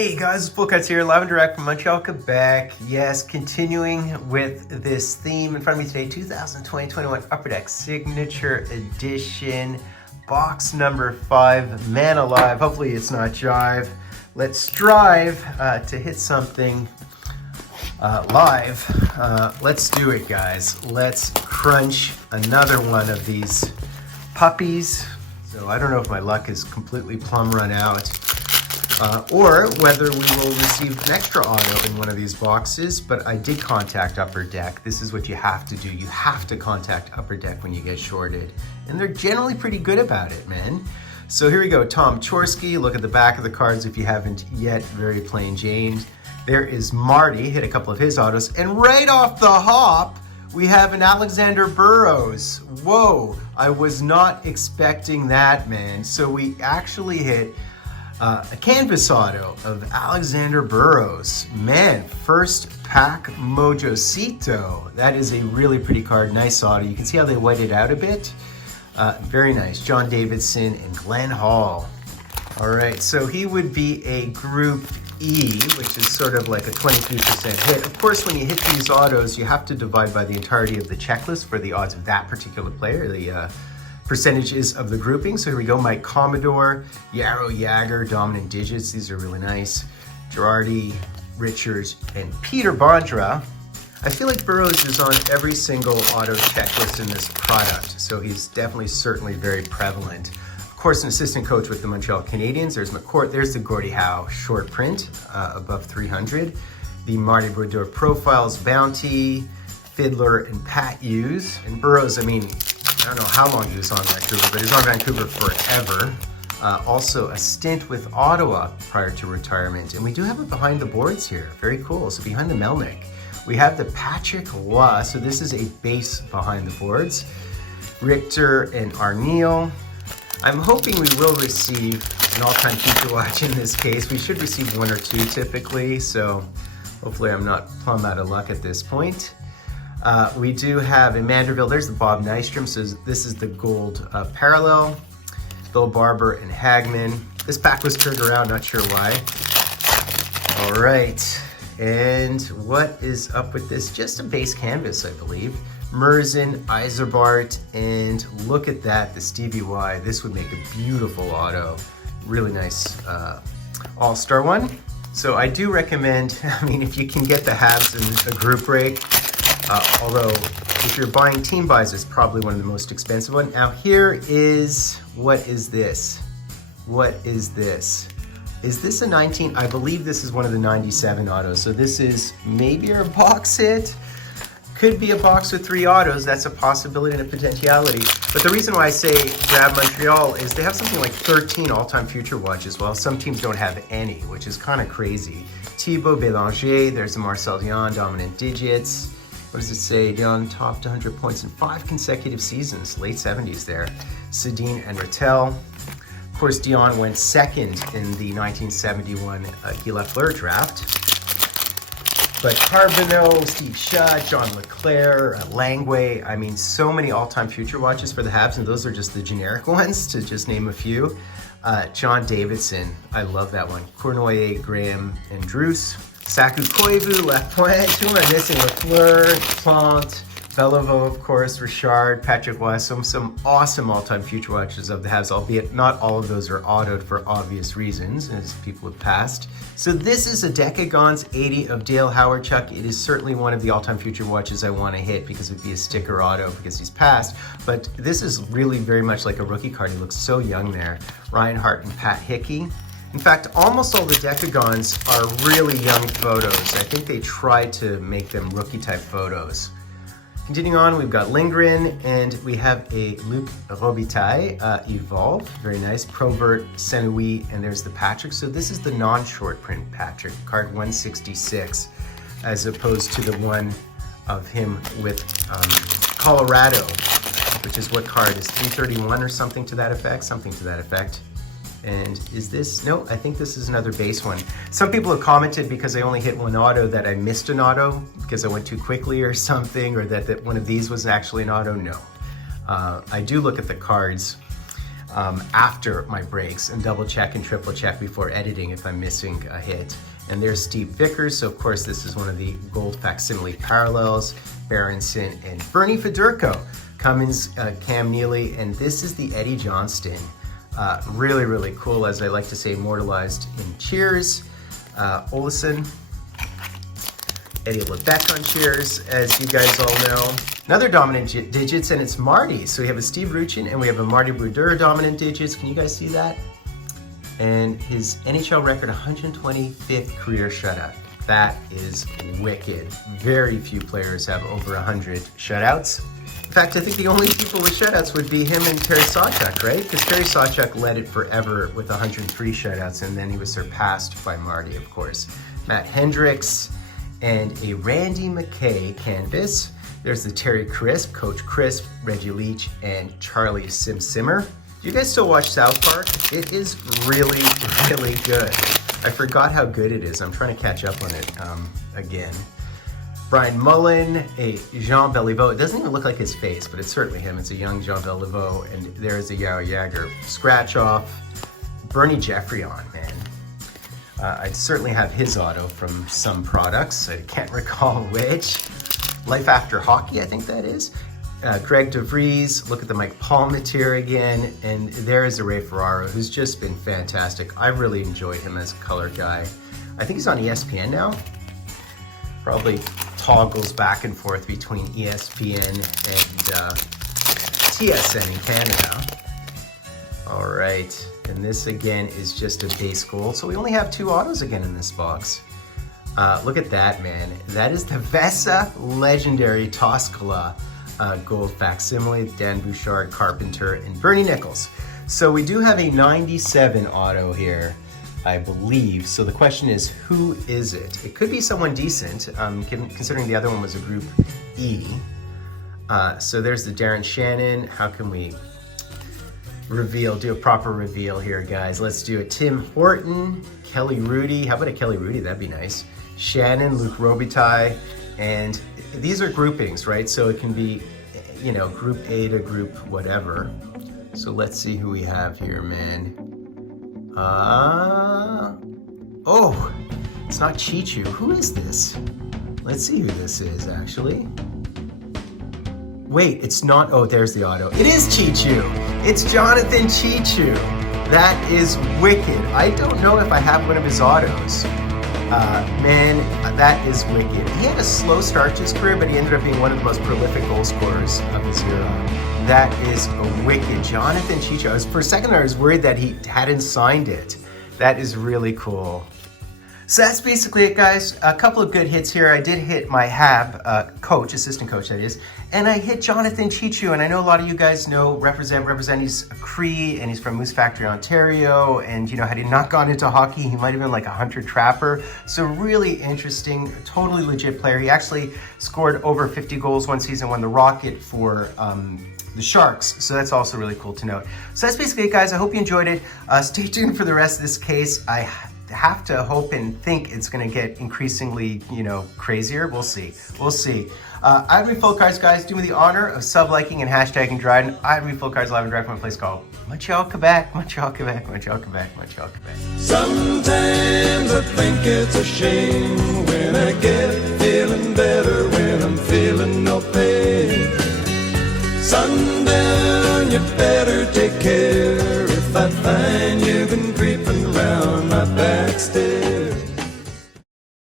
Hey guys, it's Fultoncards here, live and direct from Montreal, Quebec. Yes, continuing with this theme in front of me today, 2020-21 Upper Deck Signature Edition, box number 5, Man Alive. Hopefully it's not jive. Let's strive to hit something live. Let's do it, guys. Let's crunch another one of these puppies. So I don't know if my luck is completely plumb run out. Or whether we will receive an extra auto in one of these boxes, but I did contact Upper Deck. This is what you have to do. You have to contact Upper Deck when you get shorted. And they're generally pretty good about it, man. So here we go, Tom Chorsky. Look at the back of the cards if you haven't yet. Very plain Jane. There is Marty, hit a couple of his autos. And right off the hop, we have an Alexander Burrows. Whoa, I was not expecting that, man. So we actually hit a canvas auto of Alexander Burrows. Man, first pack Mojosito. That is a really pretty card, nice auto. You can see how they whited out a bit. Very nice. John Davidson and Glenn Hall. All right, so he would be a Group E, which is sort of like a 23% hit. Of course, when you hit these autos, you have to divide by the entirety of the checklist for the odds of that particular player, the percentages of the grouping. So here we go, Mike Commodore, Yarrow Jagger, dominant digits. These are really nice. Girardi, Richards, and Peter Bondra. I feel like Burrows is on every single auto checklist in this product. So he's definitely, certainly very prevalent. Of course, an assistant coach with the Montreal Canadiens. There's McCourt, there's the Gordie Howe short print, above 300. The Marty Brodeur Profiles Bounty, Fiddler, and Pat Hughes. And Burrows, I mean, I don't know how long he was on Vancouver, but he was on Vancouver forever. Also a stint with Ottawa prior to retirement. And we do have it behind the boards here. Very cool. So behind the Melnick, we have the Patrick Roy. So this is a base behind the boards. Richter and Arneal. I'm hoping we will receive an all-time future watch in this case. We should receive one or two typically. So hopefully I'm not plumb out of luck at this point. We do have in Manderville, there's the Bob Nystrom, so this is the gold parallel. Bill Barber and Hagman. This pack was turned around, not sure why. All right, and what is up with this? Just a base canvas, I believe. Merzen, Eiserbart, and look at that, the Stevie Y. This would make a beautiful auto. Really nice all-star one. So I do recommend, I mean, if you can get the halves in a group break, although if you're buying team buys, it's probably one of the most expensive ones. Now here is, what is this? What is this? Is this a 19? I believe this is one of the 97 autos. So this is maybe our box hit. Could be a box with 3 autos. That's a possibility and a potentiality. But the reason why I say grab Montreal is they have something like 13 all-time future watches. Well, some teams don't have any, which is kind of crazy. Thibaut Bélanger, there's the Marcel Dion, dominant digits. What does it say? Dion topped 100 points in 5 consecutive seasons, late 70s there. Sedin and Rattel. Of course, Dion went second in the 1971 Guy Lafleur draft. But Carbonneau, Steve Shutt, John Leclerc, Langway, I mean, so many all-time future watches for the Habs, and those are just the generic ones, to just name a few. John Davidson, I love that one. Cournoyer, Graham, and Druce. Saku Koivu, left point. Who am I missing? Leclerc, Plante, Beliveau, of course, Richard, Patrick Roy. Some awesome all-time future watches of the Habs, albeit not all of those are autoed for obvious reasons, as people have passed. So this is a Decagons 80 of Dale Hawerchuk. It is certainly one of the all-time future watches I want to hit because it'd be a sticker auto because he's passed. But this is really very much like a rookie card. He looks so young there. Ryan Hart and Pat Hickey. In fact, almost all the Decagons are really young photos. I think they tried to make them rookie-type photos. Continuing on, we've got Lindgren, and we have a Luc Robitaille, Evolve, very nice. Provert, Saint-Louis, and there's the Patrick. So this is the non-short print Patrick, card 166, as opposed to the one of him with Colorado, which is what card is 331 or something to that effect, And is this, no, I think this is another base one. Some people have commented because I only hit one auto that I missed an auto because I went too quickly or something, or that one of these was actually an auto. No. I do look at the cards. after my breaks and double check and triple check before editing if I'm missing a hit. And there's Steve Vickers, so of course this is one of the gold facsimile parallels, Berenson and Bernie Federko, Cummins, Cam Neely, and this is the Eddie Johnston. Really, really cool, as I like to say, immortalized in Cheers. Olesen, Eddie LeBeck on Cheers, as you guys all know. Another dominant digits, and it's Marty. So we have a Steve Ruchin and we have a Marty Brodeur dominant digits. Can you guys see that? And his NHL record, 125th career shutout. That is wicked. Very few players have over 100 shutouts. In fact, I think the only people with shutouts would be him and Terry Sawchuk, right? Because Terry Sawchuk led it forever with 103 shutouts, and then he was surpassed by Marty, of course. Matt Hendricks and a Randy McKay canvas. There's the Terry Crisp, Coach Crisp, Reggie Leach, and Charlie Simmer. Do you guys still watch South Park? It is really, really good. I forgot how good it is. I'm trying to catch up on it again. Brian Mullen, a Jean Beliveau. It doesn't even look like his face, but it's certainly him. It's a young Jean Beliveau, and there's a Yao Yager scratch off. Bernie Geoffrion, man. I certainly have his auto from some products. I can't recall which. Life After Hockey, I think that is. Greg DeVries, look at the Mike Palmetier again, and there is a Ray Ferraro, who's just been fantastic. I've really enjoyed him as a color guy. I think he's on ESPN now. Probably toggles back and forth between ESPN and TSN in Canada. All right, and this again is just a base gold. So we only have 2 autos again in this box. Look at that, man. That is the Vesa Legendary Toscala gold facsimile, Dan Bouchard, Carpenter, and Bernie Nichols. So we do have a 97 auto here, I believe. So the question is, who is it? It could be someone decent, considering the other one was a Group E. So there's the Darren Shannon. How can we do a proper reveal here, guys? Let's do it. Tim Horton, Kelly Rudy. How about a Kelly Rudy? That'd be nice. Shannon, Luc Robitaille, and these are groupings, right? So it can be, you know, Group A to Group whatever. So let's see who we have here, man. Oh, it's not Cheechoo. Who is this? Let's see who this is, actually. Wait, it's not, oh, there's the auto. It is Cheechoo. It's Jonathan Cheechoo. That is wicked. I don't know if I have one of his autos. Man, that is wicked. He had a slow start to his career, but he ended up being one of the most prolific goal scorers of his era. That is a wicked Jonathan Cheechoo. For a second, I was worried that he hadn't signed it. That is really cool. So that's basically it, guys. A couple of good hits here. I did hit my HAB coach, assistant coach that is, and I hit Jonathan Cheechoo. And I know a lot of you guys know represent. He's a Cree, and he's from Moose Factory, Ontario. And you know, had he not gone into hockey, he might have been like a hunter trapper. So really interesting, totally legit player. He actually scored over 50 goals one season, won the Rocket for the Sharks. So that's also really cool to note. So that's basically it, guys. I hope you enjoyed it. Stay tuned for the rest of this case. I have to hope and think it's going to get increasingly, you know, crazier. We'll see. We'll see. I'd read Fultoncards, guys. Do me the honor of sub-liking and hashtagging Dryden. I'd read Fultoncards live and direct from a place called Montreal, Quebec. Montreal, Quebec. Montreal, Quebec. Montreal, Quebec. Sometimes I think it's a shame when I get feeling better, when I'm feeling no pain. Sundown, you better take care if I find you've been creeping around my back stairs.